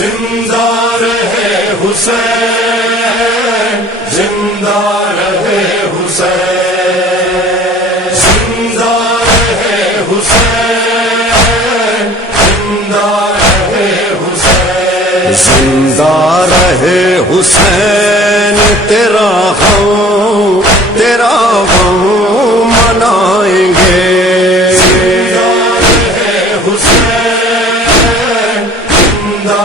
जिंदा रहे हुसैन, जिंदा रहे हुसैन, जिंदा रहे हुसैन, जिंदा रहे हुसैन, जिंदा रहे हुसैन, तेरा गम मनाएंगे। जिंदा रहे हुसैन, जिंदा